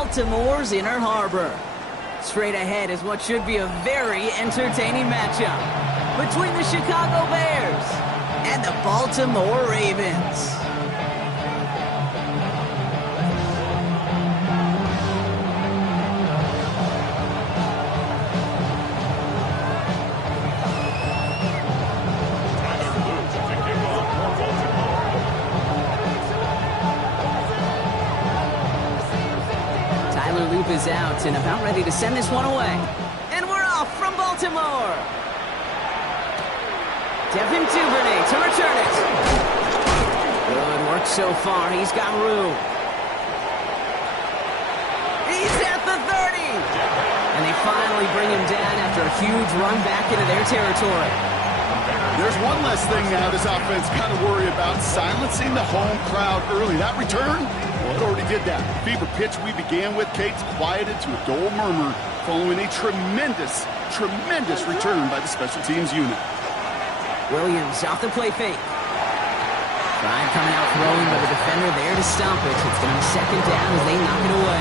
Baltimore's Inner Harbor. Straight ahead is what should be a very entertaining matchup between the Chicago Bears and the Baltimore Ravens. Is out and about ready to send this one away. And we're off from Baltimore. Devin Duvernay to return it. Good work so far. He's got room. He's at the 30. And they finally bring him down after a huge run back into their territory. There's one less thing now this offense got to worry about, silencing the home crowd early. That return, well, it already did that. The fever pitch we began with, Kate's quieted to a dull murmur following a tremendous return by the special teams unit. Williams off the play fake. Bryant coming out throwing, but the defender there to stop it. It's going to be second down as they knock it away.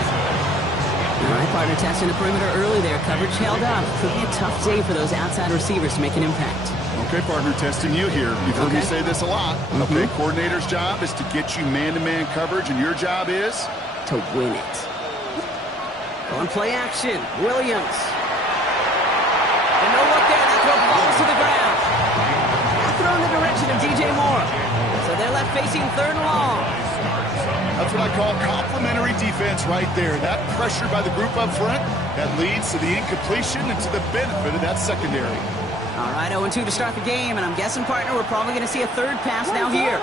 All right, partner, testing the perimeter early there. Coverage held up. Could be a tough day for those outside receivers to make an impact. Okay, partner, testing you here. You've heard me say this a lot. Okay, coordinator's job is to get you man-to-man coverage, and your job is? To win it. On play action, Williams. And no look there, that throw falls to the ground. That throw in the direction of DJ Moore. So they're left facing third and long. That's what I call complimentary defense right there. That pressure by the group up front, that leads to the incompletion and to the benefit of that secondary. All right, 0-2 to start the game, and I'm guessing, partner, we're probably going to see a third pass now here.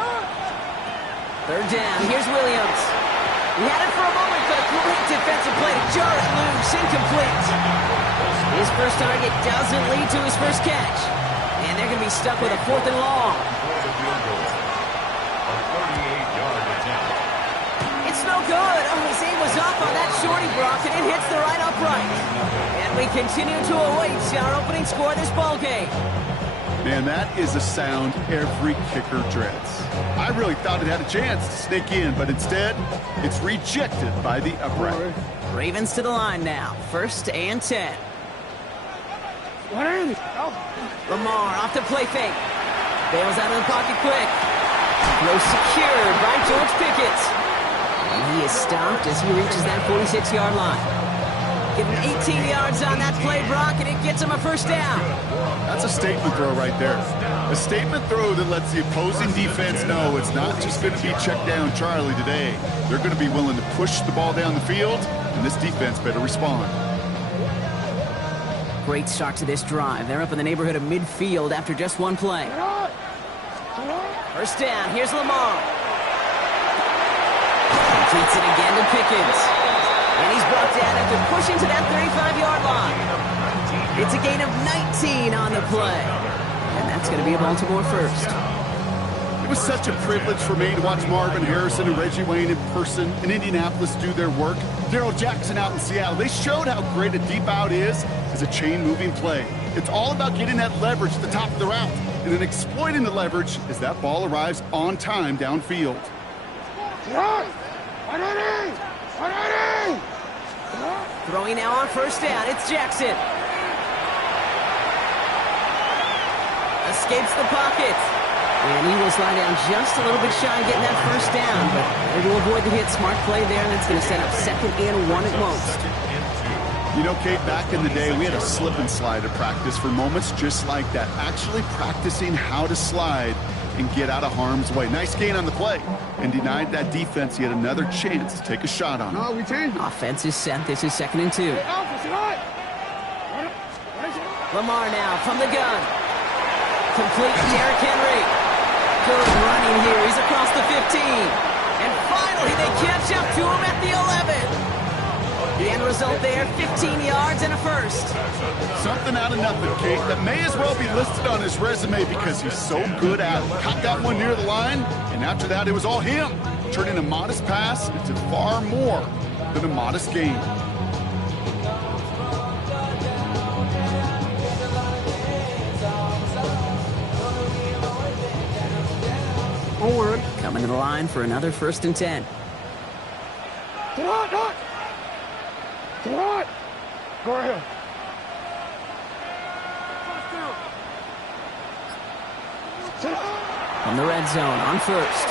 Third down, here's Williams. He had it for a moment, but a great defensive play to jar it loose, incomplete. His first target doesn't lead to his first catch, and they're going to be stuck with a fourth and long. It's no good. Oh, his aim was up on that shorty, Brock, and it hits the right upright. And we continue to await our opening score of this ball game. Man, that is a sound every kicker dreads. I really thought it had a chance to sneak in, but instead, it's rejected by the upright. Ravens to the line now. First and 10. Lamar off the play fake. Bails out of the pocket quick. Throw secured by George Pickett. And he is stopped as he reaches that 46-yard line. Getting 18 yards on that play, Brock, and it gets him a first down. That's a statement throw right there. A statement throw that lets the opposing defense know it's not just going to be check down Charlie today. They're going to be willing to push the ball down the field, and this defense better respond. Great start to this drive. They're up in the neighborhood of midfield after just one play. First down, here's Lamar. Completes it again to Pickens. And he's brought down after pushing to that 35-yard line. It's a gain of 19 on the play. And that's going to be a Baltimore first. It was such a privilege for me to watch Marvin Harrison and Reggie Wayne in person in Indianapolis do their work. Darrell Jackson out in Seattle. They showed how great a deep out is as a chain-moving play. It's all about getting that leverage at the top of the route and then exploiting the leverage as that ball arrives on time downfield. Throwing now on first down, it's Jackson. Escapes the pocket. And he will slide down just a little bit shy of getting that first down. But able to avoid the hit. Smart play there, and that's going to set up second and one at most. You know, Kate, back in the day, we had a slip and slide at practice for moments just like that. Actually practicing how to slide and get out of harm's way. Nice gain on the play. And denied that defense yet another chance to take a shot on it. No, we changed it. Offense is set. This is second and 2. Lamar now from the gun. Complete to Derrick Henry. Good running here. He's across the 15. And finally, they catch up to him at the 11. The end result there, 15 yards and a first. Something out of nothing, Kate, that may as well be listed on his resume because he's so good at it. Caught that one near the line, and after that, it was all him, turning a modest pass into far more than a modest gain. Coming to the line for another first and 10. What? Go ahead. From the red zone on first.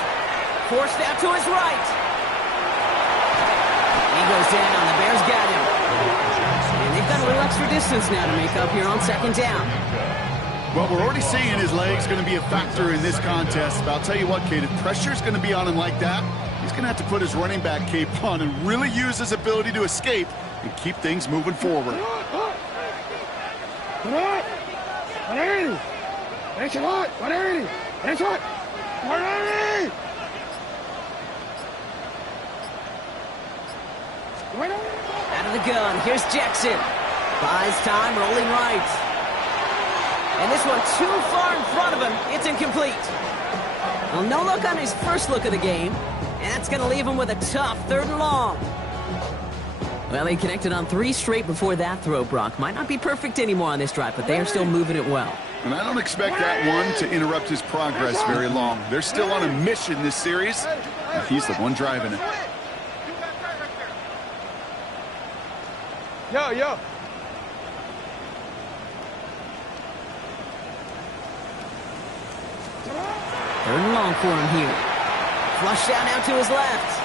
Forced out to his right. He goes down. The Bears got him. And they've got a little extra distance now to make up here on second down. Well, we're already seeing his legs going to be a factor in this contest. But I'll tell you what, Kate, if pressure's going to be on him like that, he's going to have to put his running back cape on and really use his ability to escape and keep things moving forward. 180. That's a lot. 180. That's what. 180. 180. Out of the gun. Here's Jackson. Buys time, rolling right. And this one too far in front of him. It's incomplete. Well, no look on his first look of the game. And that's going to leave him with a tough 3rd and long. Well, they connected on 3 straight before that throw, Brock. Might not be perfect anymore on this drive, but they are still moving it well. And I don't expect that one to interrupt his progress very long. They're still on a mission this series, and he's the one driving it. Yo. 3rd and long for him here. Flushed out now to his left.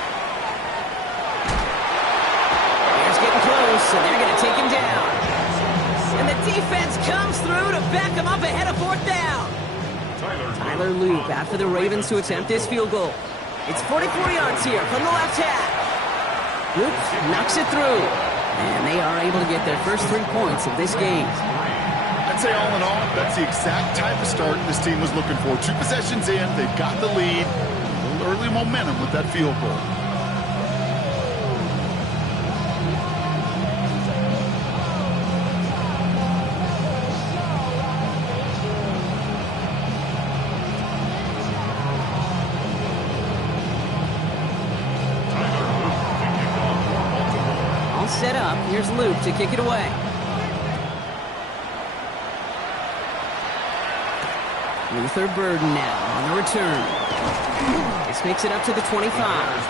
Bears getting close, and they're going to take him down. And the defense comes through to back him up ahead of 4th down. Tyler Loop out for the Ravens to attempt this field goal. It's 44 yards here from the left half. Loop knocks it through. And they are able to get their first 3 points of this game. I'd say all in all, that's the exact type of start this team was looking for. 2 possessions in, they've got the lead. A little early momentum with that field goal. All set up. Here's Loop to kick it away. Luther Burden now on the return. This makes it up to the 25.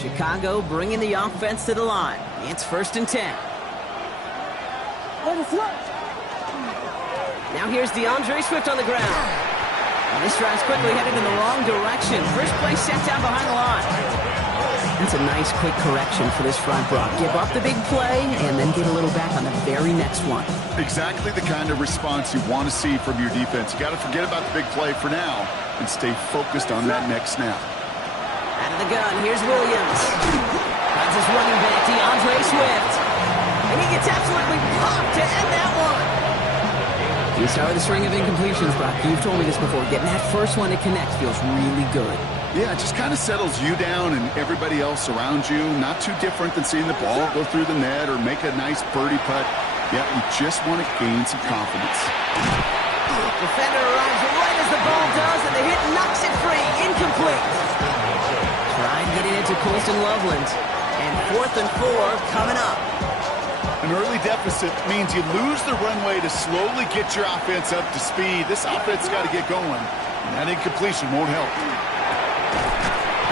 Chicago bringing the offense to the line. It's 1st and 10. Now here's DeAndre Swift on the ground. And this drive's quickly headed in the wrong direction. First play set down behind the line. That's a nice quick correction for this front, Brock. Give up the big play and then get a little back on the very next one. Exactly the kind of response you want to see from your defense. You got to forget about the big play for now and stay focused on that next snap. Out of the gun, here's Williams. start with a string of incompletions, Brock. You've told me this before. Getting that first one to connect feels really good. Yeah, it just kind of settles you down and everybody else around you. Not too different than seeing the ball go through the net or make a nice birdie putt. Yeah, you just want to gain some confidence. Defender arrives right as the ball does, and the hit knocks it free. Incomplete. Trying to get it into Colston Loveland. And 4th and 4 coming up. An early deficit means you lose the runway to slowly get your offense up to speed. This offense got to get going, and that incompletion won't help.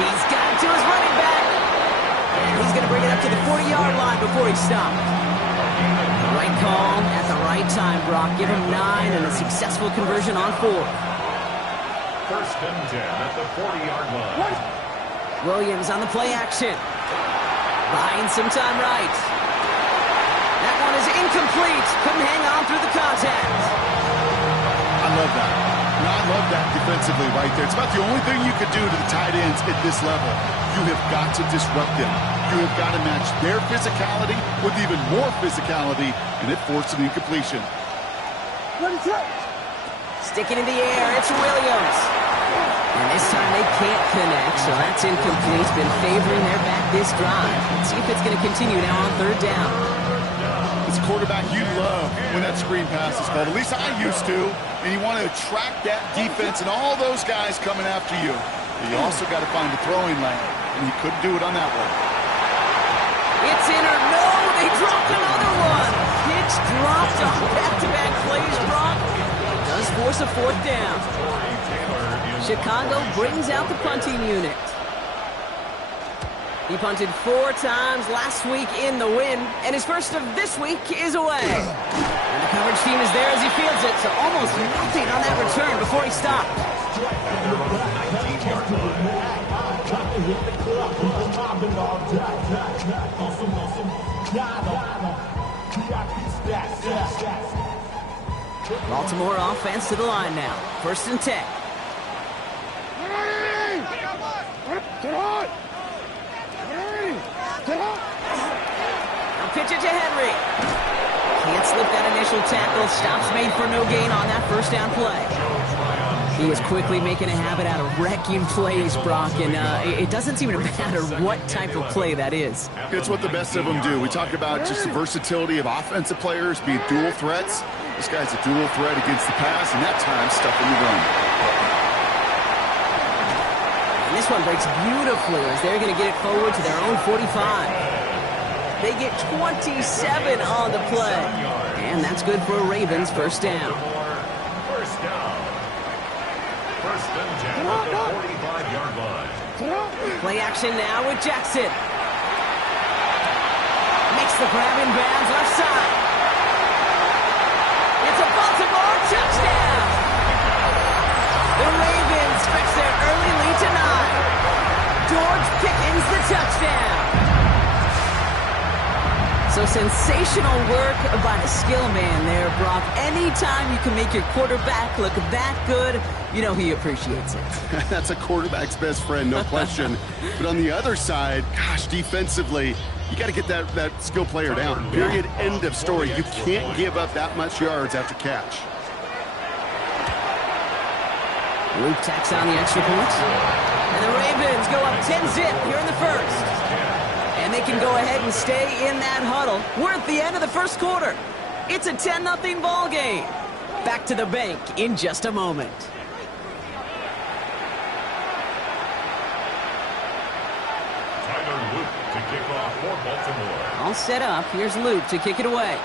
He's got it to his running back. And he's going to bring it up to the 40-yard line before he stops. The right call at the right time, Brock. Give him 9 and a successful conversion on 4. 1st and 10 at the 40-yard line. Williams on the play action. Buying some time right. That one is incomplete. Couldn't hang on through the contact. I love that. I love that defensively right there. It's about the only thing you could do to the tight ends at this level. You have got to disrupt them. You have got to match their physicality with even more physicality, and it forced an incompletion. Sticking in the air, it's Williams. And this time they can't connect, so that's incomplete. It's been favoring their back this drive. Let's see if it's going to continue now on 3rd down. As a quarterback, you love when that screen pass is called. At least I used to. And you want to attract that defense and all those guys coming after you. But you also got to find the throwing lane, and he couldn't do it on that one. It's in or no, they dropped another one. Hicks dropped on back-to-back plays, Brock. It does force a 4th down. Chicago brings out the punting unit. He punted 4 times last week in the win, and his first of this week is away. And the coverage team is there as he fields it, so almost nothing on that return before he stopped. Baltimore offense to the line now. 1st and 10. Now pitch it to Henry. Can't slip that initial tackle. Stops made for no gain on that 1st down play. He is quickly making a habit out of wrecking plays, Brock, and it doesn't seem to matter what type of play that is. It's what the best of them do. We talk about just the versatility of offensive players being dual threats. This guy's a dual threat against the pass, and that time stuffing the run. And this one breaks beautifully as they're going to get it forward to their own 45. They get 27 on the play. And that's good for a Ravens 1st down. 1st down. 1st and 10 at the 45-yard line. Play action now with Jackson. Makes the grab in bounds left side. It's a Baltimore touchdown. The Ravens stretch their early lead to 9. George Pickens the touchdown. So sensational work by the skill man there, Brock. Anytime you can make your quarterback look that good, you know he appreciates it. That's a quarterback's best friend, no question. But on the other side, gosh, defensively, you got to get that skill player down. Period. End of story. You can't give up that much yards after catch. Luke tacks on the extra point. And the Ravens go up 10-zip here in the 1st. And they can go ahead and stay in that huddle. We're at the end of the 1st quarter. It's a 10-0 ball game. Back to the bank in just a moment. Tyler Luke to kick off for Baltimore. All set up. Here's Luke to kick it away.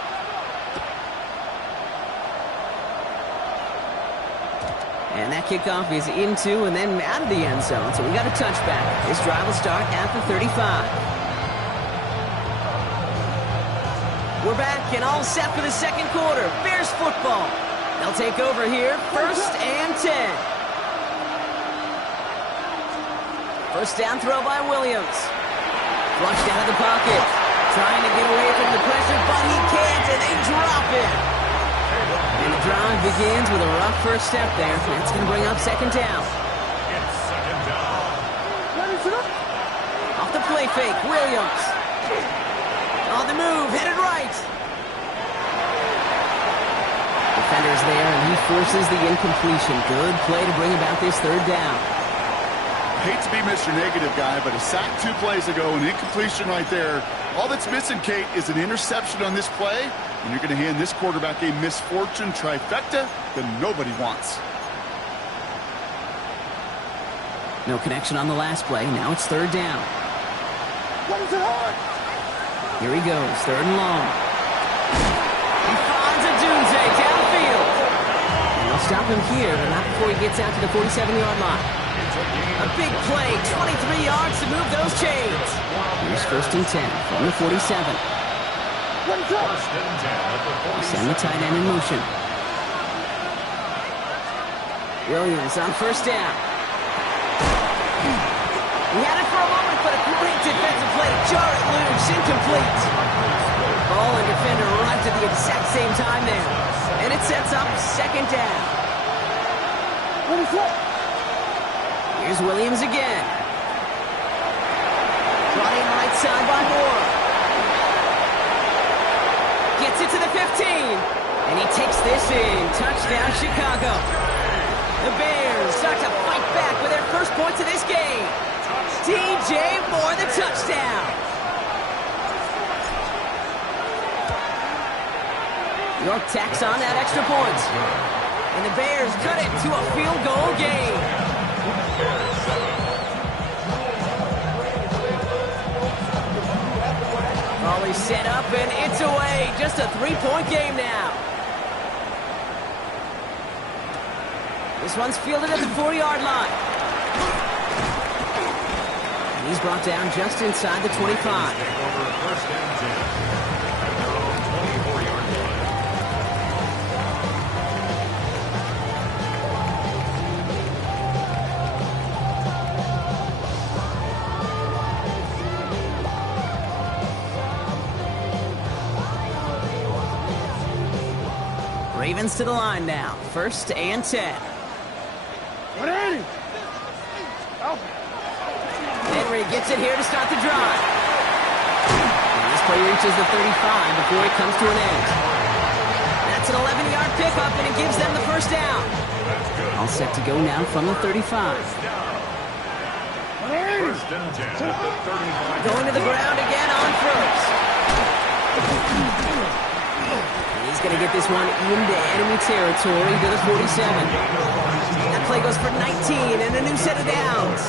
And that kickoff is into and then out of the end zone. So we got a touchback. This drive will start at the 35. We're back and all set for the 2nd quarter. Bears football. They'll take over here, 1st and 10. 1st down throw by Williams. Flushed out of the pocket. Trying to get away from the pressure, but he can't, and they drop it. And the drive begins with a rough 1st step there. That's going to bring up 2nd down. It's 2nd down. Off the play fake, Williams. On the move, headed right. defenders there, and he forces the incompletion. Good play to bring about this third down. Hate to be Mr. Negative guy, but a sack 2 plays ago, an incompletion right there. All that's missing, Kate, is an interception on this play, and you're going to hand this quarterback a misfortune trifecta that nobody wants. No connection on the last play. Now it's third down. Here he goes, third and long. He finds Odunze downfield. And they'll stop him here, but not before he gets out to the 47-yard line. A big play, 23 yards to move those chains. Here's first and 10 from the 47. Send the tight end in motion. Williams on first down. He had it for a moment, but a great defensive play to jar it loose, incomplete. Ball and defender arrived at the exact same time there. And it sets up second down. Here's Williams again. Brought in right side by Moore. Gets it to the 15. And he takes this in. Touchdown, Chicago. The Bears start to fight back with their first points of this game. DJ Moore, the touchdown. York tacks on that extra point. And the Bears cut it to a field goal game. Volley set up and it's away. Just a 3-point game now. This one's fielded at the 40-yard line. And he's brought down just inside the 25. Ravens to the line now. First and 10. 180. Henry gets it here to start the drive. And this play reaches the 35 before it comes to an end. That's an 11-yard pickup, and it gives them the first down. All set to go now from the 35. Going to the ground again on first. He's going to get this one into enemy territory to the 47. That play goes for 19 and a new set of downs.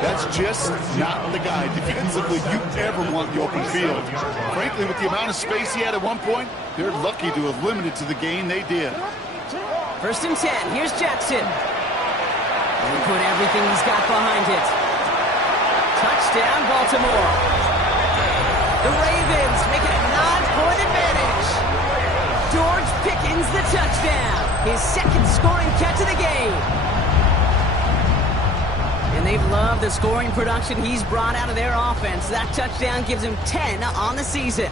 That's just not the guy defensively you ever want the open field. Frankly, with the amount of space he had at one point, they're lucky to have limited to the gain they did. First and 10. Here's Jackson. And he put everything he's got behind it. Touchdown, Baltimore. The Ravens make it a 9-point advantage. George Pickens the touchdown. His second scoring catch of the game. And they've loved the scoring production he's brought out of their offense. That touchdown gives him 10 on the season.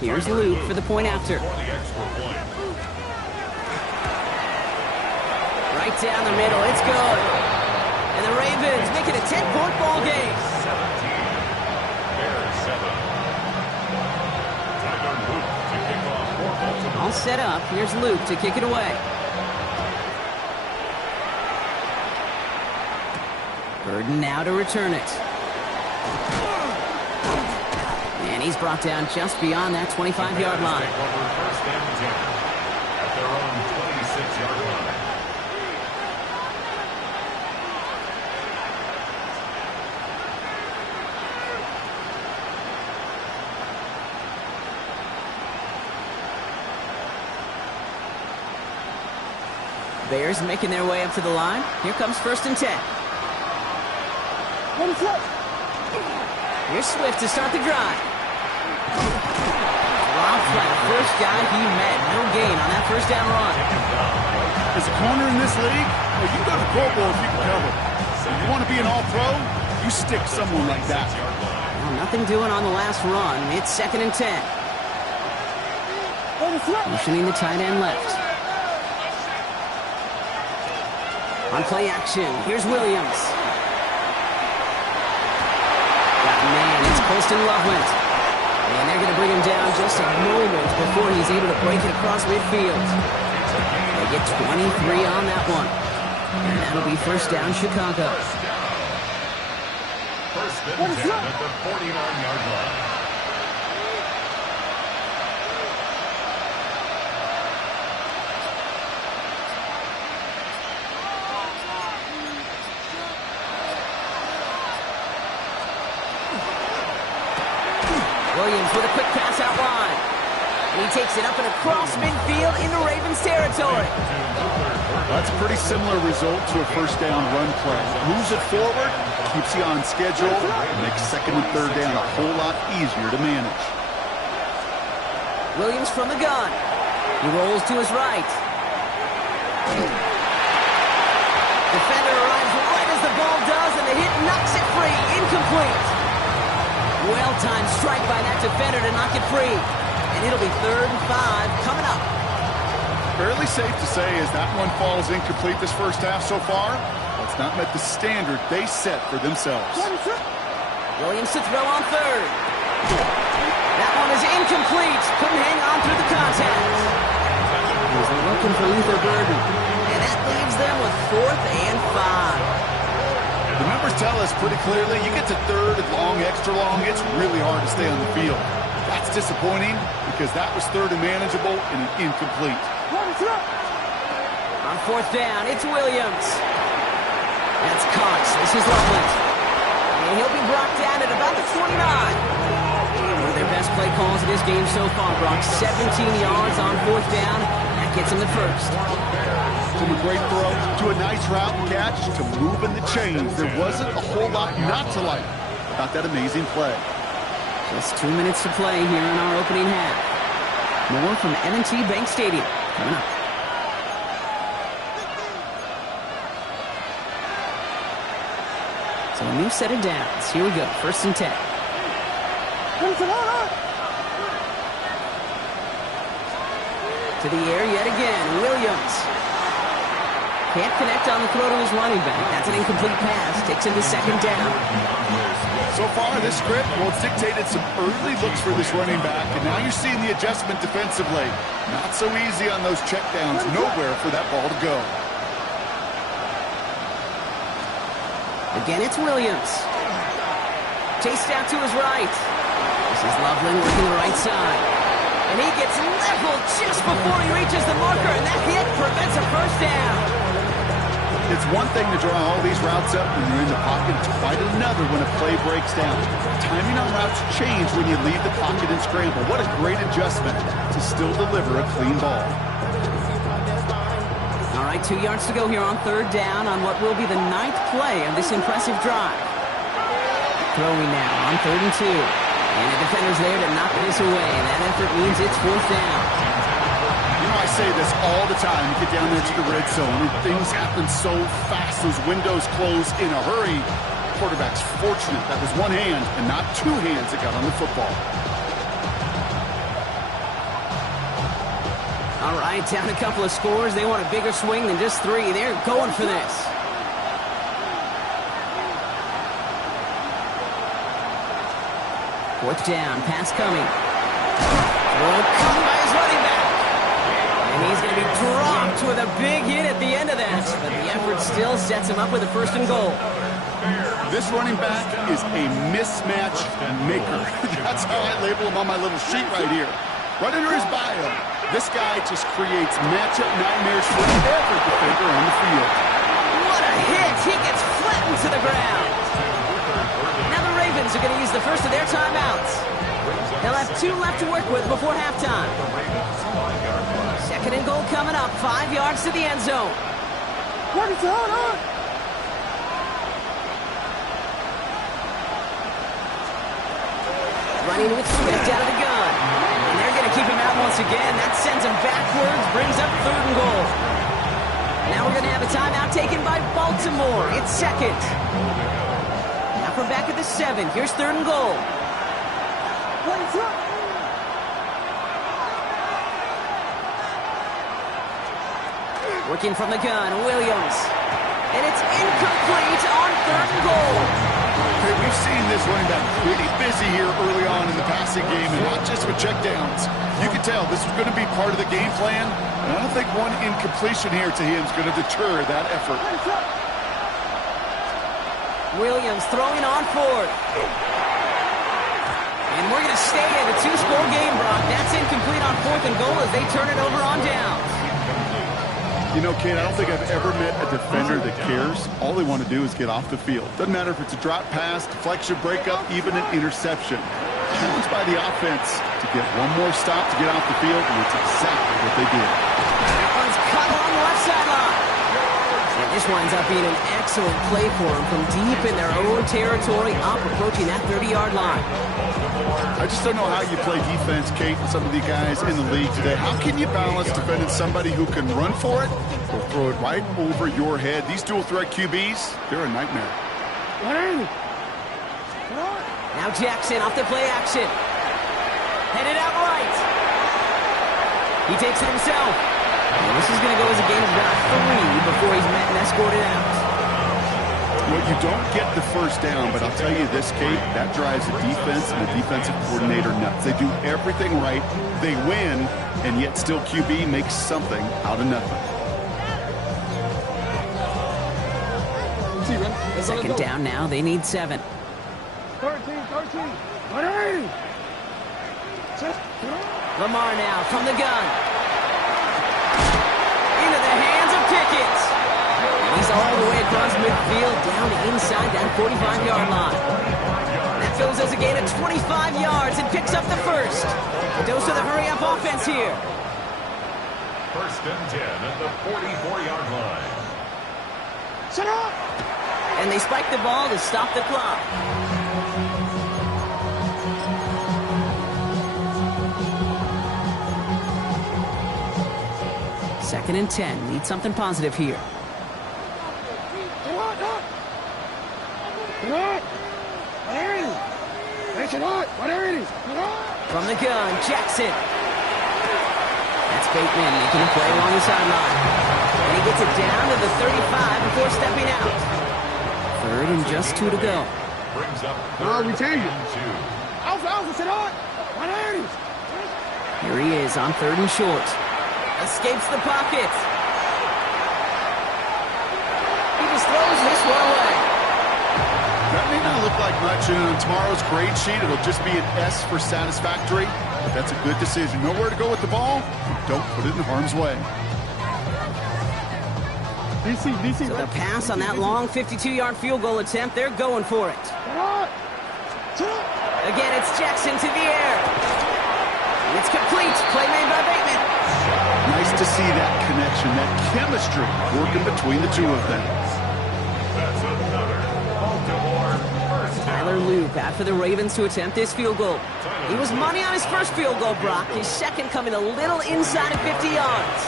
Here's Luke for the point after. Right down the middle, it's good. And the Ravens make it a 10-point ball game. All set up, here's Luke to kick it away. Burden now to return it. And he's brought down just beyond that 25-yard line. At their own 26-yard line. Bears making their way up to the line. Here comes first and 10. Here's Swift to start the drive. Rob Flat, first guy he met. No gain on that first down run. As a corner in this league, well, you go to the Pro Bowl if you can cover. So you want to be an all-pro, you stick someone like that. Well, nothing doing on the last run. It's second and 10. Motioning the tight end left. On play action, here's Williams. Got a man, it's Colston Loveland. And they're going to bring him down just a moment before he's able to break it across midfield. They get 23 on that one. And that'll be first down, Chicago. First and 10 at the 49-yard line. Williams with a quick pass out wide. And he takes it up and across midfield into Ravens territory. That's a pretty similar result to a first down run play. Moves it forward, keeps you on schedule, and makes second and third down a whole lot easier to manage. Williams from the gun. He rolls to his right. Defender arrives right as the ball does, and the hit knocks it free. Incomplete. Well-timed strike by that defender to knock it free. And it'll be 3rd and 5 coming up. Fairly safe to say as that one falls incomplete this first half so far, it's not met the standard they set for themselves. Williams to throw on 3rd. That one is incomplete. Couldn't hang on through the contact. He's looking for Luther Burden. And that leaves them with 4th and 5. The numbers tell us pretty clearly, you get to 3rd and long, extra long, it's really hard to stay on the field. That's disappointing because that was 3rd and manageable and an incomplete. On 4th down, it's Williams. That's caught. This is Loveland. And he'll be brought down at about the 29. One of their best play calls of this game so far, Brock. 17 yards on 4th down. That gets him the first. From a great throw to a nice route and catch to moving the chains. There wasn't a whole lot not to like about that amazing play. Just 2 minutes to play here in our opening half. More from M&T Bank Stadium coming up. So a new set of downs. Here we go. 1st and 10. To the air yet again. Williams. Can't connect on the throw to his running back. That's an incomplete pass. Takes him to 2nd down. So far, this script, well, it's dictated some early looks for this running back, and now you're seeing the adjustment defensively. Not so easy on those checkdowns. Nowhere for that ball to go. Again, it's Williams. Chased out to his right. This is Loveland working the right side. And he gets leveled just before he reaches the marker, and that hit prevents a first down. It's one thing to draw all these routes up when you're in the pocket. It's quite another when a play breaks down. Timing on routes change when you leave the pocket and scramble. What a great adjustment to still deliver a clean ball. All right, 2 yards to go here on 3rd down on what will be the 9th play of this impressive drive. Throwing now on 3rd and 2. And the defender's there to knock this away. That effort means it's 4th down. You know, I say this all the time. You get down there to the red zone, and things happen so fast. Those windows close in a hurry. Quarterback's fortunate that was one hand and not 2 hands that got on the football. All right, down a couple of scores. They want a bigger swing than just 3. They're going for this. Fourth down, pass coming. Throw coming by his running back. And he's going to be dropped with a big hit at the end of that. But the effort still sets him up with a 1st and goal. This running back is a mismatch maker. That's how I label him on my little sheet right here. Right under his bio. This guy just creates matchup nightmares for every defender on the field. What a hit! He gets flattened to the ground. Now the Ravens are going to use the first of their timeouts. They'll have 2 left to work with before halftime. 2nd and goal coming up. 5 yards to the end zone. Running with Swift out of the gun. And they're going to keep him out once again. That sends him backwards, brings up 3rd and goal. Now we're going to have a timeout taken by Baltimore. It's 2nd. Now from back at the 7. Here's 3rd and goal. Working from the gun, Williams. And it's incomplete on 3rd and goal. Hey, we've seen this running back pretty busy here early on in the passing game, and not just with checkdowns. You can tell this is going to be part of the game plan, and I don't think one incompletion here to him is going to deter that effort. Williams throwing on 4th. And we're going to stay at a 2-score game, Brock. That's incomplete on 4th and goal as they turn it over on downs. You know, Kate, I don't think I've ever met a defender that cares. All they want to do is get off the field. Doesn't matter if it's a drop pass, deflection, breakup, even an interception. Challenged by the offense to get one more stop to get off the field, and it's exactly what they did. That one's cut along the left sideline. And this winds up being an excellent play for them from deep in their own territory, up approaching that 30-yard line. I just don't know how you play defense, Kate, with some of the guys in the league today. How can you balance defending somebody who can run for it or throw it right over your head? These dual-threat QBs, they're a nightmare. Now Jackson off the play action. Headed out right. He takes it himself. And this is going to go as a gain of about 3 before he's met and escorted out. Well, you don't get the first down, but I'll tell you this, Kate, that drives the defense and the defensive coordinator nuts. They do everything right, they win, and yet still QB makes something out of nothing. Second down now, they need 7. 13. Lamar now from the gun. Into the hands of Pickett. He's all the way across midfield, down inside that 45-yard line. That goes as a gain of 25 yards and picks up the first. Dose of the hurry-up offense here. 1st and 10 at the 44-yard line. Set up! And they spike the ball to stop the clock. Second and 10. Need something positive here. From the gun, Jackson. That's Bateman making a play along the sideline. And he gets it down to the 35 before stepping out. 3rd and just 2 to go. Brings up we 3rd change it. and 2. Alpha, sit on. 180. Here he is on 3rd and short. Escapes the pocket. He just throws this one away. That may not look like much, and on tomorrow's grade sheet, it'll just be an S for satisfactory, but that's a good decision. Know where to go with the ball, don't put it in harm's way. DC. So the pass on that long 52-yard field goal attempt, they're going for it. Again, it's Jackson to the air. It's complete. Play made by Bateman. Nice to see that connection, that chemistry working between the two of them. That's another Baltimore first down. Tyler Loop after the Ravens to attempt this field goal. He was money on his first field goal, Brock. His second coming a little inside of 50 yards.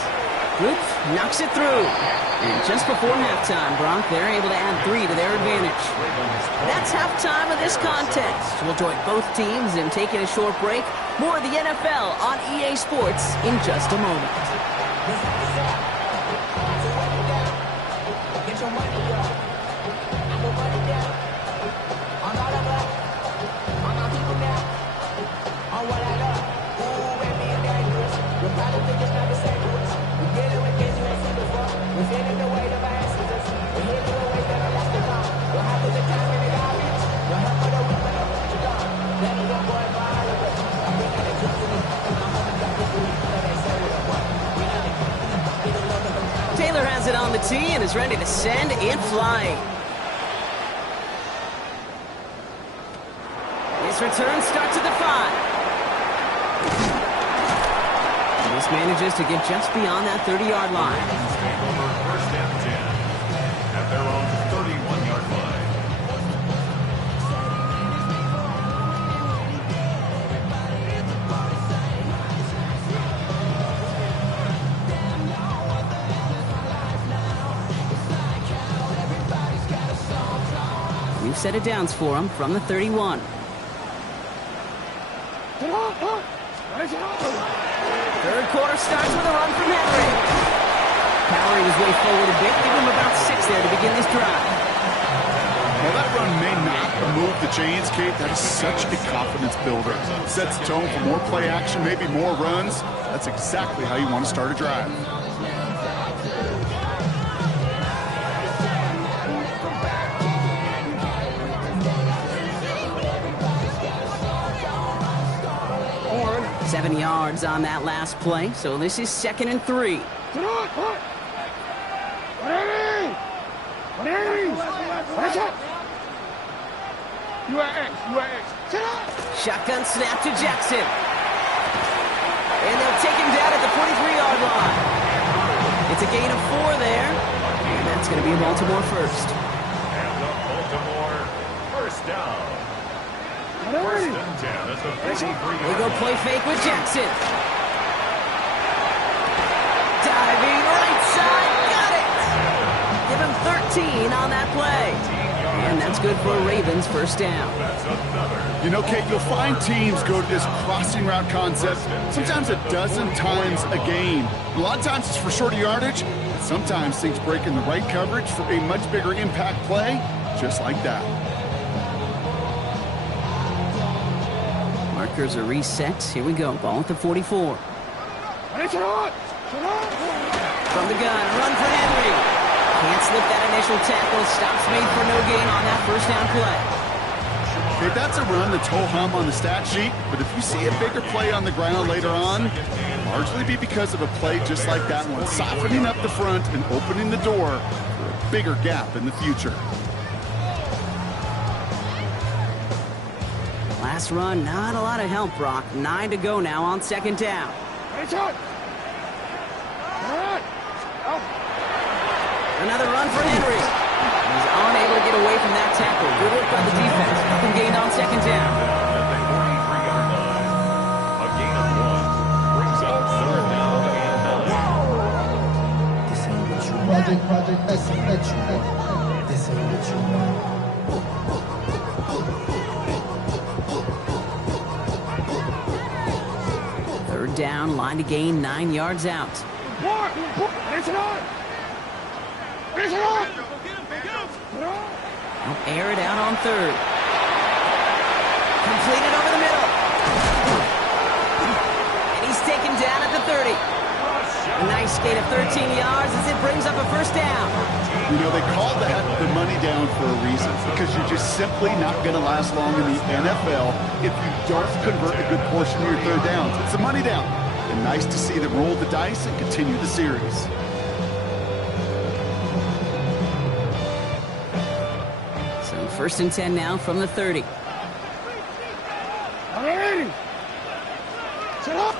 Loop knocks it through. And just before halftime, Brock, they're able to add 3 to their advantage. That's halftime of this contest. We'll join both teams in taking a short break. More of the NFL on EA Sports in just a moment. Taylor has it on the tee and is ready to send it flying. His return starts at the 5. And this manages to get just beyond that 30-yard line. Take over 1st and 10 at their own 31-yard line. New set of downs for him from the 31. Third quarter starts with a run from Henry. powering his way forward a bit. Give him about 6 there to begin this drive. Well, that run may not move the chains, Kate. That is such a confidence builder. Sets the tone for more play action, maybe more runs. That's exactly how you want to start a drive. On. 7 yards on that last play, so this is 2nd and 3. Sit on. 180. 180. Watch out. You are X. Sit up. Shotgun snap to Jackson. And they'll take him down at the 43-yard line. It's a gain of 4 there. And that's going to be a Baltimore first. And the Baltimore first down. 1st and 10 at the 43-yard They go play fake with Jackson. Diving right side. Got it. Give him 13 on that play. And that's good for a Ravens first down. That's another. You know, Kate, you'll find teams go to this crossing route concept sometimes a dozen times a game. A lot of times it's for shorter yardage, but sometimes things break in the right coverage for a much bigger impact play, just like that. Markers are reset. Here we go. Ball at the 44. Sit on. From the gun, run for Henry. Can't slip that initial tackle. Stops made for no gain on that first down play. Okay, that's a run that's ho-hum on the stat sheet, but if you see a bigger play on the ground later on, largely be because of a play just like that one, softening up the front and opening the door for a bigger gap in the future. Last run, not a lot of help, Brock. 9 to go now on 2nd down. Sit on. Another run for Henry. He's unable to get away from that tackle. Good work by the defense. Nothing gained on 2nd down. At the 43-yard line. A gain of 1 brings up 3rd down and 9. This ain't what you want. Project, this ain't what you want. This ain't what you want. 3rd down, line to gain, 9 yards out. Sit on. They'll air it out on 3rd. Completed over the middle. And he's taken down at the 30. A nice gain of 13 yards as it brings up a first down. You know, they call that the money down for a reason, because you're just simply not going to last long in the NFL if you don't convert a good portion of your 3rd downs. It's the money down. And nice to see them roll the dice and continue the series. So 1st and 10 now from the 30. 180. Sit up.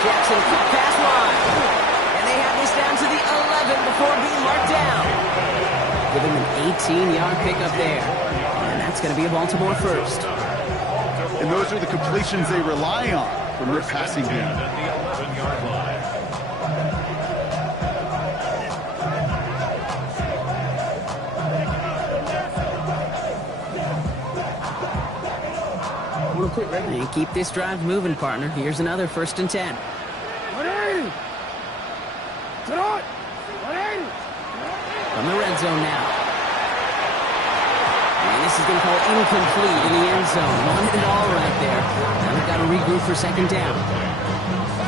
Jackson cut pass line. And they have this down to the 11 before being marked down. Give him an 18-yard pickup there. And that's going to be a Baltimore first. And those are the completions they rely on from their passing game. At the 11-yard line. And keep this drive moving, partner. Here's another 1st and 10. 180. Sit on. 180. From the red zone now. And this is going to call incomplete in the end zone. Wanted it all right there. Now they've got to regroup for 2nd down.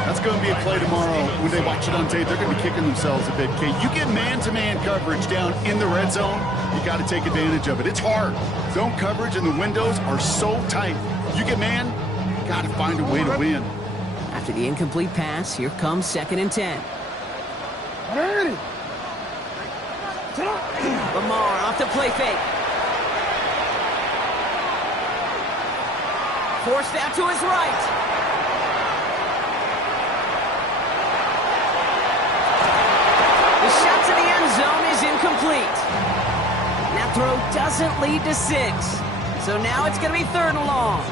That's going to be a play tomorrow. When they watch it on tape, they're going to be kicking themselves a bit. Kate, you get man-to-man coverage down in the red zone, you got to take advantage of it. It's hard. Zone coverage and the windows are so tight. You get man, you got to find a way to win. After the incomplete pass, here comes 2nd and 10. 180. Sit up. Lamar off to play fake. Forced out to his right. The shot to the end zone is incomplete. That throw doesn't lead to 6. So now it's going to be 3rd and long.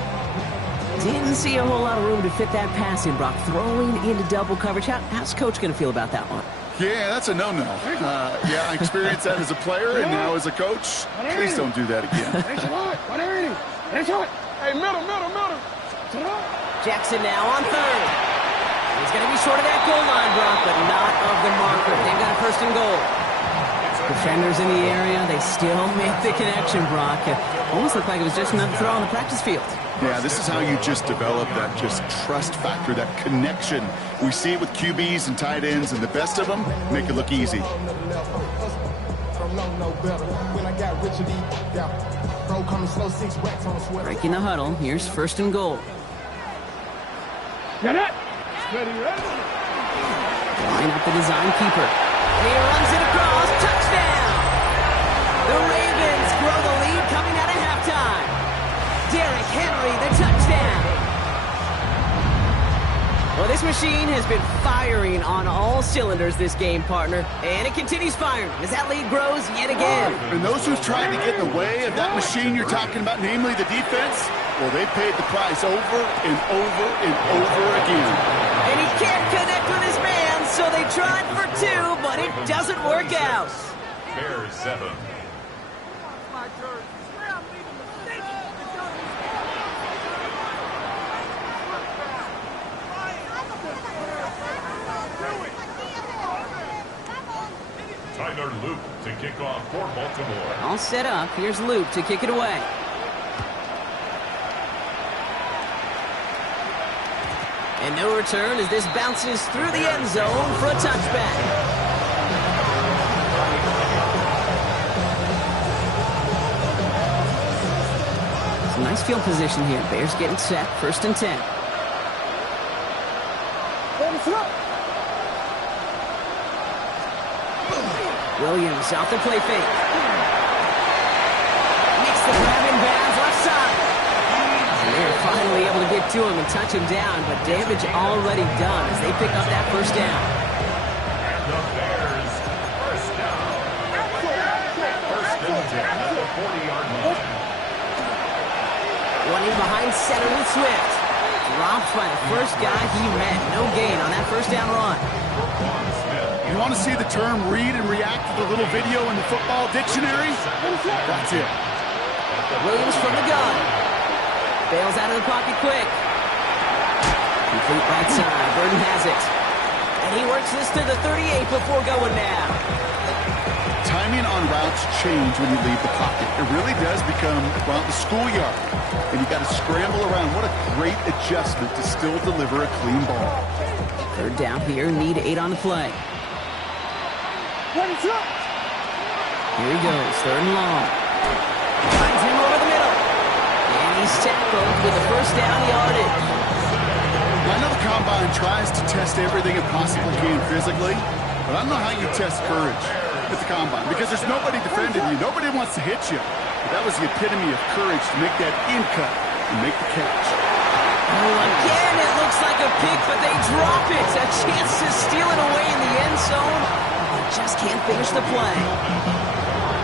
Didn't see a whole lot of room to fit that pass in, Brock. Throwing into double coverage. How's Coach going to feel about that one? Yeah, that's a no-no. Yeah, I experienced that as a player and now as a coach. Please don't do that again. 180. Hey, middle. Sit up. Jackson now on 3rd. He's going to be short of that goal line, Brock, but not of the marker. They've got a first and goal. Defenders in the area, they still make the connection, Brock. It almost looked like it was just another throw on the practice field. Yeah, this is how you just develop that just trust factor, that connection. We see it with QBs and tight ends, and the best of them make it look easy. Breaking the huddle, here's first and goal. Get it. Line up the design keeper. And he runs it across. Touchdown! The Ravens grow the lead coming out of halftime. Derrick Henry, the touchdown. Well, this machine has been firing on all cylinders this game, partner. And it continues firing as that lead grows yet again. And those who've tried to get in the way of that machine you're talking about, namely the defense, well, they paid the price over and over and over again. And he can't connect with his man, so they tried for two, but it doesn't work out. Bears 7. Tyler Luke to kick off for Baltimore. All set up. Here's Luke to kick it away. And no return as this bounces through the end zone for a touchback. Some nice field position here. Bears getting set. First and 10. Williams out the play fake. Makes the grab in bounds left side. And they're finally able to get to him and touch him down, but damage already done as they pick up that first down. And the Bears, first down. First and 10 at the 40-yard line. Running behind center with Swift. Dropped by the first guy he met. No gain on that first down run. You want to see the term read and react to the little video in the football dictionary? That's it. Williams from the gun. Bails out of the pocket quick. Complete right side. Burton has it. And he works this to the 38 before going down. Timing on routes change when you leave the pocket. It really does become, well, the schoolyard. And you got to scramble around. What a great adjustment to still deliver a clean ball. Third down here. Need 8 on the play. Here he goes. Third and long. Finds him over the middle. And he's tackled with the first down yardage. I know the combine tries to test everything it possibly can physically, but I don't know how you test courage at the combine because there's nobody defending you. Nobody wants to hit you. But that was the epitome of courage to make that in cut and make the catch. Oh, again, it looks like a pick, but they drop it. A chance to steal it away in the end zone. They just can't finish the play.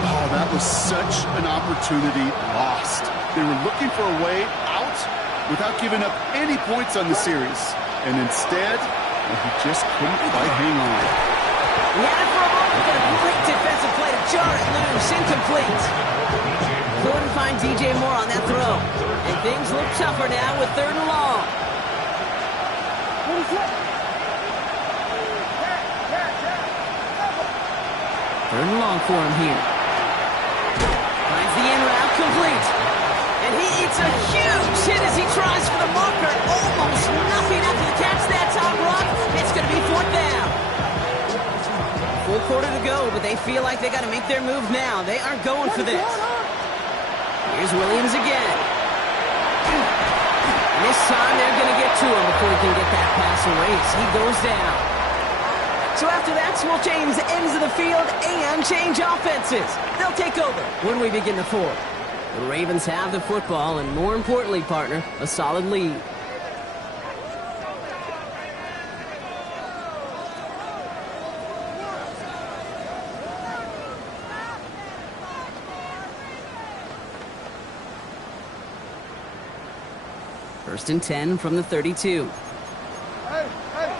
Oh, that was such an opportunity lost. They were looking for a way out without giving up any points on the series. And instead, he just couldn't quite hang on. He had it for a moment, but a great defensive play to jar it loose. Incomplete. Couldn't find DJ Moore on that throw. And things look tougher now with third and long. Third and long for him here. Finds the in route complete. And he eats a huge hit as he tries for the marker. Almost nothing after the catch that time, Rock. It's going to be fourth down. Full quarter to go, but they feel like they got to make their move now. They aren't going for this. Here's Williams again. And this time they're going to get to him before he can get that pass away. So he goes down. So after that, we'll change the ends of the field and change offenses. They'll take over when we begin the fourth. The Ravens have the football, and more importantly, partner, a solid lead. First and 10 from the 32. Hey, hey,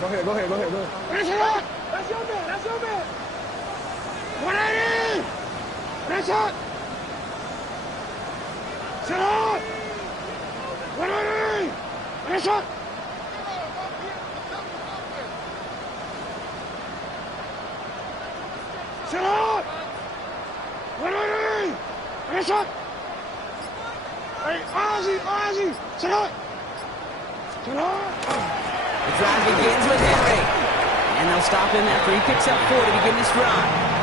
go ahead. That's your man. That's your man. 180. That's it. Sit up. 180. That's it. shot. Hey, Ozzy, set up. The drive begins with Henry. And they'll stop him after he picks up 4 to begin this drive.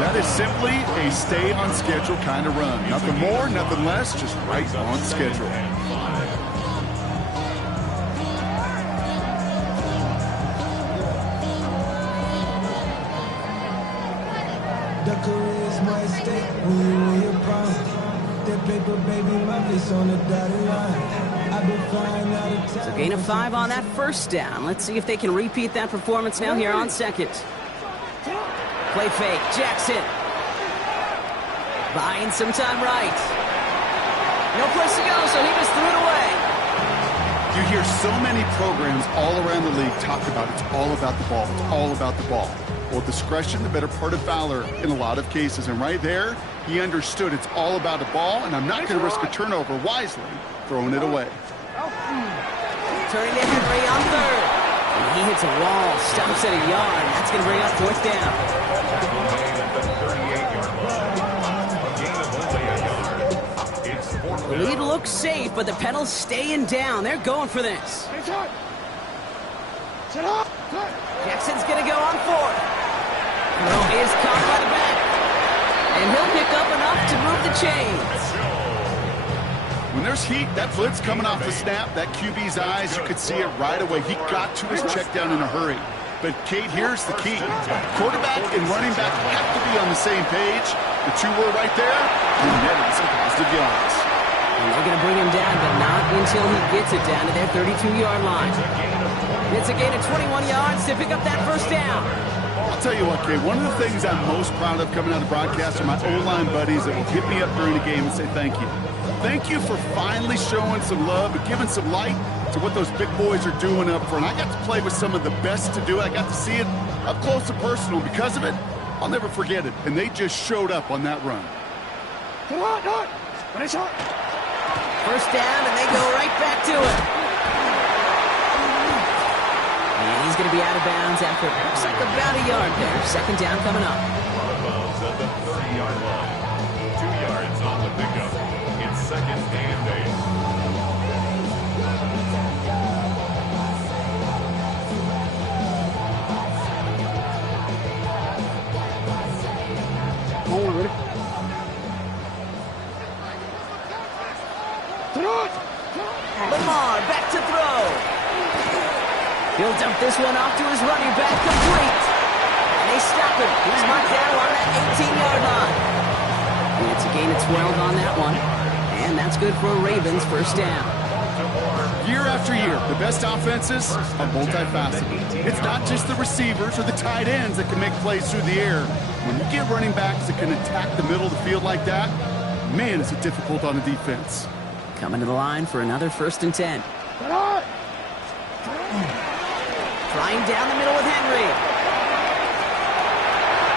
That is simply a stay on schedule kind of run. Nothing more, nothing less, just right on schedule. The career's my stake when you win your prime. That paper, baby, my face on the dotted line. I've been flying out of time. So gain of 5 on that first down. Let's see if they can repeat that performance now here on second. Play fake, Jackson. Buying some time right. No place to go, so he just threw it away. You hear so many programs all around the league talk about it's all about the ball, it's all about the ball. Well, discretion, the better part of valor in a lot of cases. And right there, he understood it's all about the ball, and I'm not going to risk a turnover wisely, throwing it away. Turning to Henry on third. And he hits a wall, stops at a yard. That's going to bring up 4th down. The lead looks safe, but the Pedals staying down. They're going for this. Jackson's going to go on 4th. Throw is caught by the back. And he'll pick up enough to move the chains. When there's heat, that blitz coming off the snap, that QB's eyes, you could see it right away. He got to his check down in a hurry. But, Kate, here's the key. Quarterback and running back have to be on the same page. The 2 were right there. You're netting some positive yards. And they're going to bring him down, but not until he gets it down to their 32-yard line. It's a gain of 21 yards to pick up that first down. I'll tell you what, Kate, one of the things I'm most proud of coming out of broadcast are my O-line buddies that will hit me up during the game and say thank you. Thank you for finally showing some love and giving some light to what those big boys are doing up front. I got to play with some of the best to do it. I got to see it up close and personal. Because of it, I'll never forget it. And they just showed up on that run. First down, and they go right back to it. And he's going to be out of bounds after it looks like about a yard there. Second down coming up. Out of bounds at the 30-yard line. 2 yards on the pickup. It's 2nd and 8. Lamar back to throw. He'll dump this one off to his running back, complete. And they stop him. He's marked down on that 18-yard line. And it's a gain of 12 on that one. And that's good for a Ravens first down. Year after year, the best offenses are multifaceted. It's not just the receivers or the tight ends that can make plays through the air. When you get running backs that can attack the middle of the field like that, man, is it difficult on the defense. Coming to the line for another 1st and 10. Flying down the middle with Henry.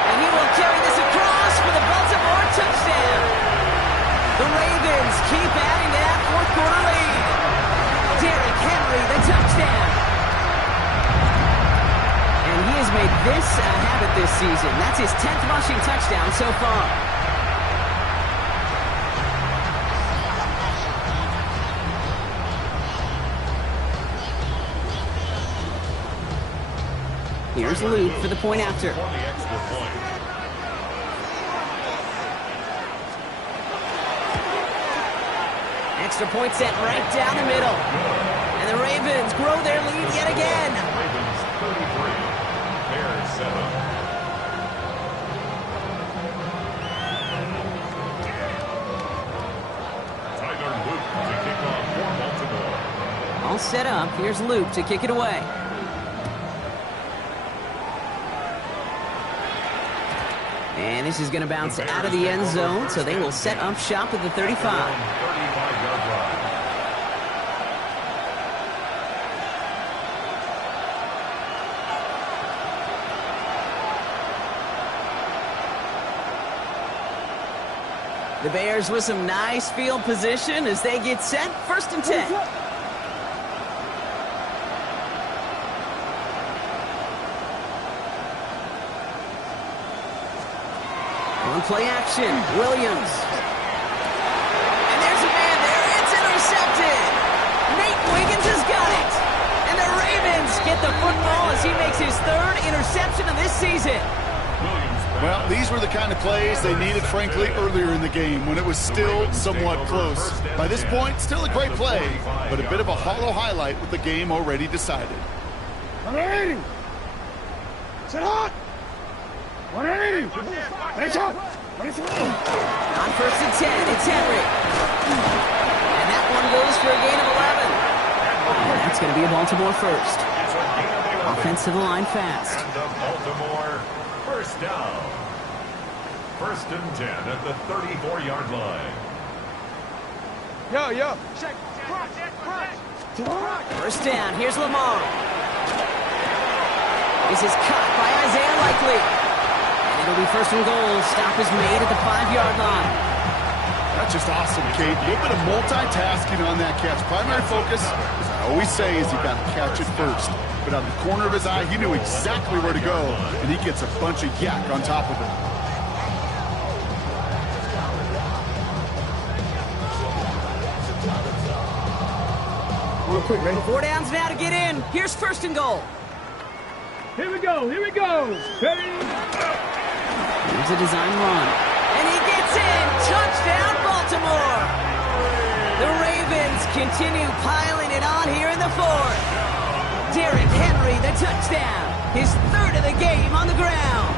And he will carry this across for the Baltimore touchdown. The Ravens keep adding to that 4th quarter lead. Derrick Henry, the touchdown. And he has made this a habit this season. That's his 10th rushing touchdown so far. Here's Luke for the point after. For the extra point. Extra point set right down the middle. And the Ravens grow their lead yet again. Ravens 33. Bears 7. Tyler Luke to kick off for Baltimore. All set up. Here's Luke to kick it away. And this is going to bounce out of the end zone, so they will set up shop at the 35. 35-yard line. The Bears with some nice field position as they get set. 1st and 10. On play action, Williams. football as he makes his third interception of this season. Well, these were the kind of plays they needed, frankly, earlier in the game when it was still somewhat close. By this point, still a great play, but a bit of a hollow highlight with the game already decided. 180. Sit hot. 180. Reach out. On 1st and 10, it's Henry. And that one goes for a gain of 11. That's going to be a Baltimore first. Offensive line fast. And the Baltimore first down. 1st and 10 at the 34-yard line. Yo. First down, here's Lamar. This is caught by Isaiah Likely. And it'll be 1st and goal. Stop is made at the 5-yard line. That's just awesome, Kate. A little bit of multitasking on that catch. Primary focus, as I always say, is you got to catch it first. But out of the corner of his eye, he knew exactly where to go, and he gets a bunch of yak on top of it. Real quick, man. 4 downs now to get in. Here's 1st and goal. Here we go. Ready? Here's a design run. And he gets in. Touchdown, Baltimore. The Ravens continue piling it on here in the 4th. Derrick Henry, the touchdown. His 3rd of the game on the ground.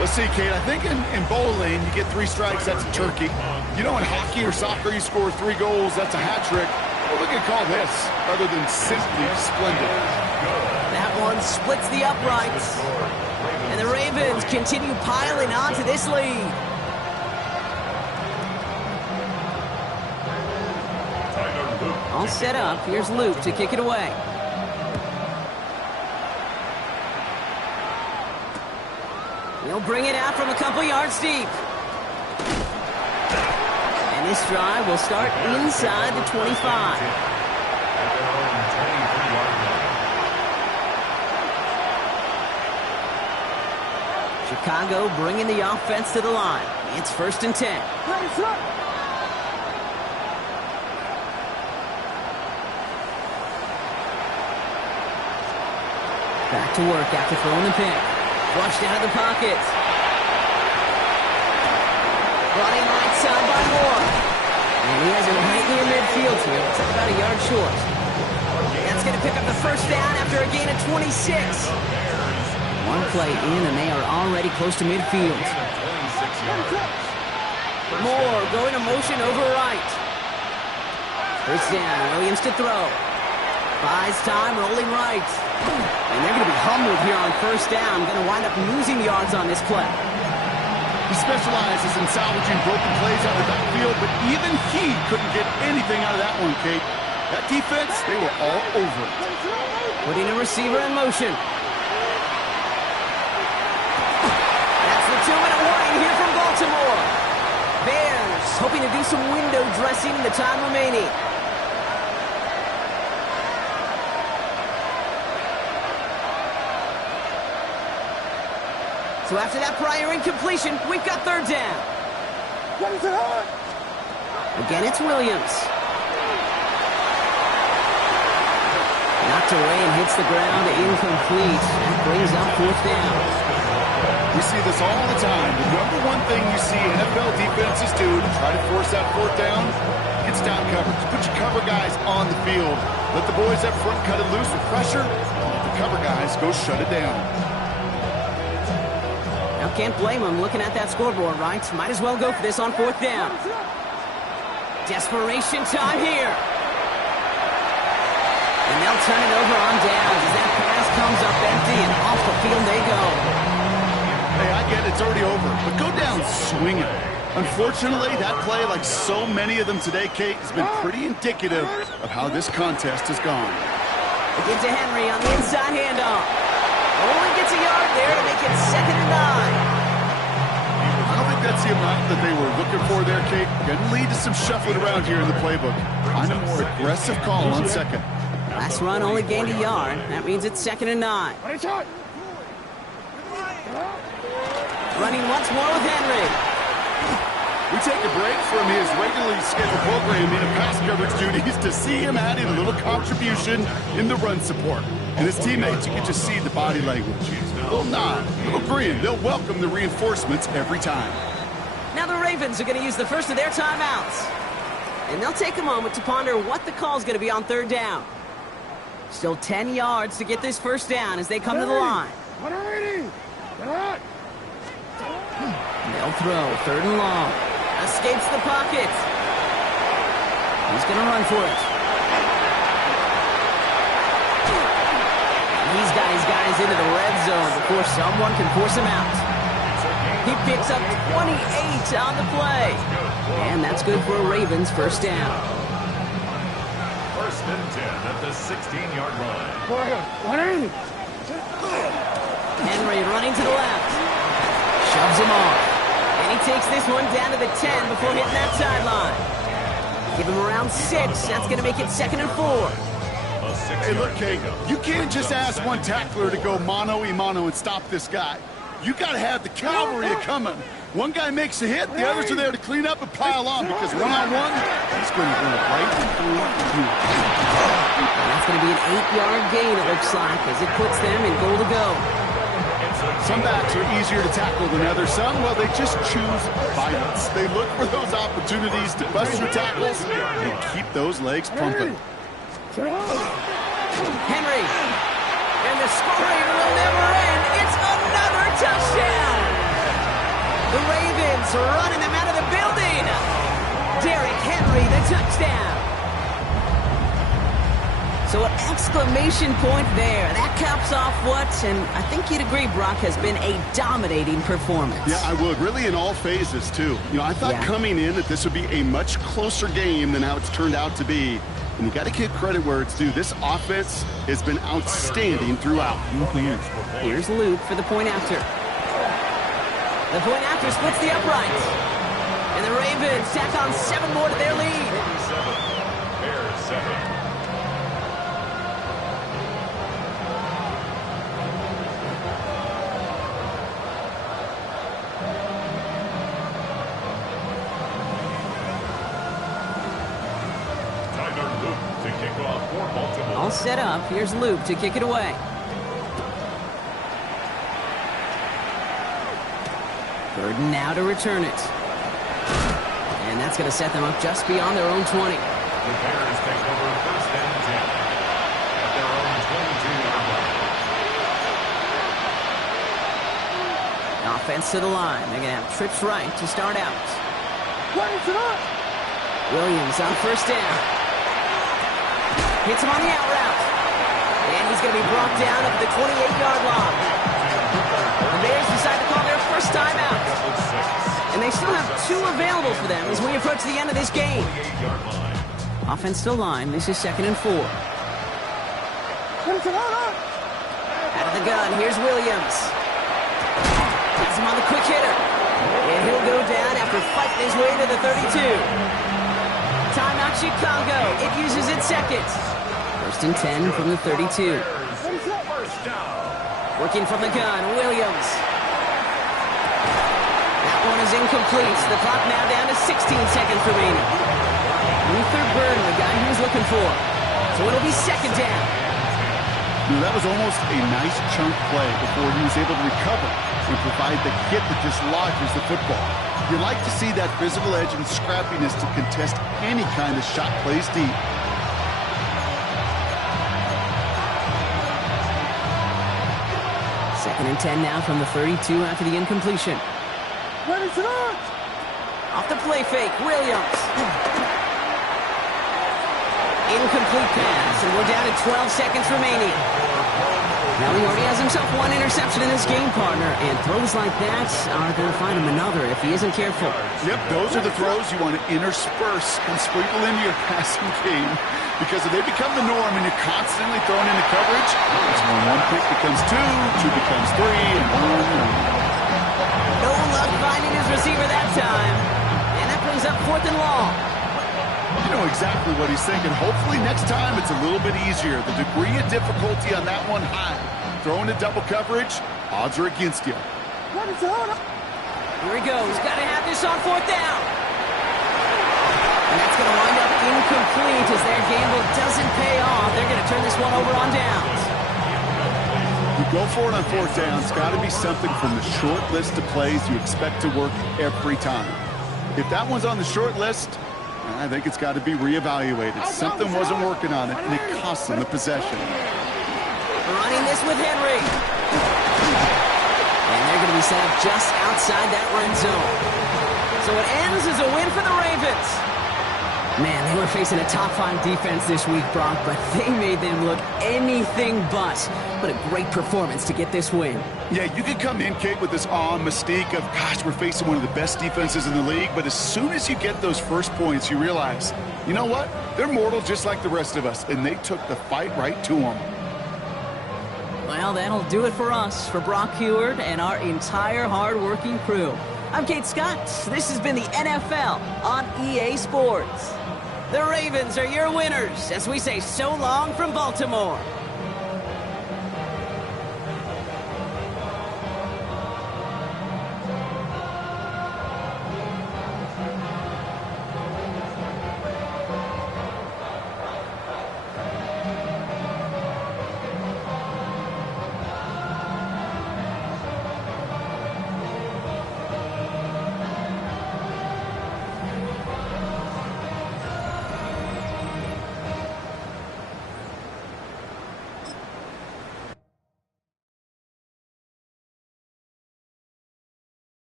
Let's see, Kate. I think in bowling, you get 3 strikes, that's a turkey. You know, in hockey or soccer, you score 3 goals, that's a hat trick. What we could call this, other than simply splendid. That one splits the uprights. And the Ravens continue piling on to this lead. All set up. Here's Luke to kick it away. He'll bring it out from a couple yards deep. And this drive will start inside the 25. Chicago bringing the offense to the line. It's 1st and 10. Back to work after throwing the pick. Flushed out of the pocket. Running right side by Moore. And he has it right near midfield here. Looks like about a yard short. That's going to pick up the 1st down after a gain of 26. One play in and they are already close to midfield. Moore going to motion over right. 1st down, Williams to throw. Buys time, rolling right. And they're going to be humbled here on 1st down. Going to wind up losing yards on this play. He specializes in salvaging broken plays out of the backfield, but even he couldn't get anything out of that one, Kate. That defense, they were all over it. Putting a receiver in motion. That's the 2-minute warning here from Baltimore. Bears hoping to do some window dressing in the time remaining. So after that prior incompletion, we've got 3rd down. Again, it's Williams. Knocked away and hits the ground, incomplete. That brings up 4th down. We see this all the time. The #1 thing you see NFL defenses do to try to force that 4th down, it's down coverage. Put your cover guys on the field. Let the boys up front cut it loose with pressure. Let the cover guys go shut it down. Now, can't blame him looking at that scoreboard, right? Might as well go for this on 4th down. Desperation time here. And they'll turn it over on downs as that pass comes up empty and off the field they go. Hey, I get it, it's already over, but go down swinging. Unfortunately, that play, like so many of them today, Kate, has been pretty indicative of how this contest has gone. Again to Henry on the inside handoff. Only gets a yard there to make it 2nd and 9. I don't think that's the amount that they were looking for there, Kate. Going to lead to some shuffling around here in the playbook. Find a more aggressive call on 2nd. Last run only gained a yard. That means it's 2nd and 9. Running once more with Henry. We take a break from his regularly scheduled programming of pass coverage duties to see him add in a little contribution in the run support. And his teammates, you can just see the body language. A little nod, a little grin. They'll welcome the reinforcements every time. Now the Ravens are going to use the first of their timeouts. And they'll take a moment to ponder what the call is going to be on third down. Still 10 yards to get this first down as they come to the line. 180. They'll throw, third and long. Escapes the pocket. He's going to run for it. And he's got his guys into the red zone before someone can force him out. He picks up 28 on the play. And that's good for a Ravens first down. First and 10 at the 16-yard line. 180. Henry running to the left. Shoves him off. And he takes this one down to the 10 before hitting that sideline. Give him around 6. That's going to make it 2nd and 4. Hey, look, Kate, you can't just ask one tackler to go mano-a-mano and stop this guy. You got to have the cavalry coming. One guy makes a hit, the others are there to clean up and pile on, because one-on-one, he's going to go right through you. And that's going to be an 8-yard gain, it looks like, as it puts them in goal to go. Some backs are easier to tackle than others. Some, well, they just choose violence. They look for those opportunities to bust your tackles and keep those legs pumping. Henry. And the scoring will never end. It's another touchdown. The Ravens are running them out of the building. Derrick Henry, the touchdown. So an exclamation point there. That caps off what, and I think you'd agree, Brock, has been a dominating performance. Yeah, I would. Really in all phases, too. You know, I thought coming in that this would be a much closer game than how it's turned out to be. And you got to give credit where it's due. This offense has been outstanding throughout. Here's Luke for the point after. The point after splits the uprights. And the Ravens tack on 7 more to their lead. Bears 7. All set up. Here's Luke to kick it away. Burden now to return it. And that's going to set them up just beyond their own 20. The Bears take over first and 10 at their own 22-yard line. Offense to the line. They're going to have trips right to start out. Williams on first down. Hits him on the out route. And he's going to be brought down at the 28-yard line. The Bears decide to call their first timeout. And they still have 2 available for them as we approach the end of this game. Offense to line. This is 2nd and 4. Out of the gun. Here's Williams. Gets him on the quick hitter. And he'll go down after fighting his way to the 32. Timeout Chicago. It uses its 2nd. First and 10 from the 32. Working from the gun, Williams. That one is incomplete. The clock now down to 16 seconds remaining. Luther Burden, the guy he was looking for. So it'll be 2nd down. That was almost a nice chunk play before he was able to recover and provide the hit that dislodges the football. You like to see that physical edge and scrappiness to contest any kind of shot plays deep. Second and 10 now from the 32 after the incompletion. Off the play fake, Williams. Incomplete pass, and we're down to 12 seconds remaining. Now he already has himself 1 interception in this game, partner, and throws like that are going to find him another if he isn't careful. Yep, those are the throws you want to intersperse and sprinkle into your passing game, because if they become the norm and you're constantly thrown into coverage, it's when 1 pick becomes 2, 2 becomes 3, and 1. No luck finding his receiver that time, and that brings up 4th and long. You know exactly what he's thinking. Hopefully next time it's a little bit easier. The degree of difficulty on that one high. Throwing to double coverage, odds are against you. Here he goes. Got to have this on 4th down. incomplete as their gamble doesn't pay off. They're going to turn this one over on downs. You go for it on fourth down. It's got to be something from the short list of plays you expect to work every time. If that one's on the short list, I think it's got to be reevaluated. Something wasn't working on it, and it cost them the possession. Running this with Henry. And they're going to be set up just outside that red zone. So it ends as a win for the Ravens. Man, they were facing a top-5 defense this week, Brock, but they made them look anything but. What a great performance to get this win. Yeah, you could come in, Kate, with this awe and mystique of, gosh, we're facing one of the best defenses in the league, but as soon as you get those first points, you realize, you know what? They're mortal just like the rest of us, and they took the fight right to them. Well, that'll do it for us, for Brock Huard and our entire hard-working crew. I'm Kate Scott. This has been the NFL on EA Sports. The Ravens are your winners as we say so long from Baltimore.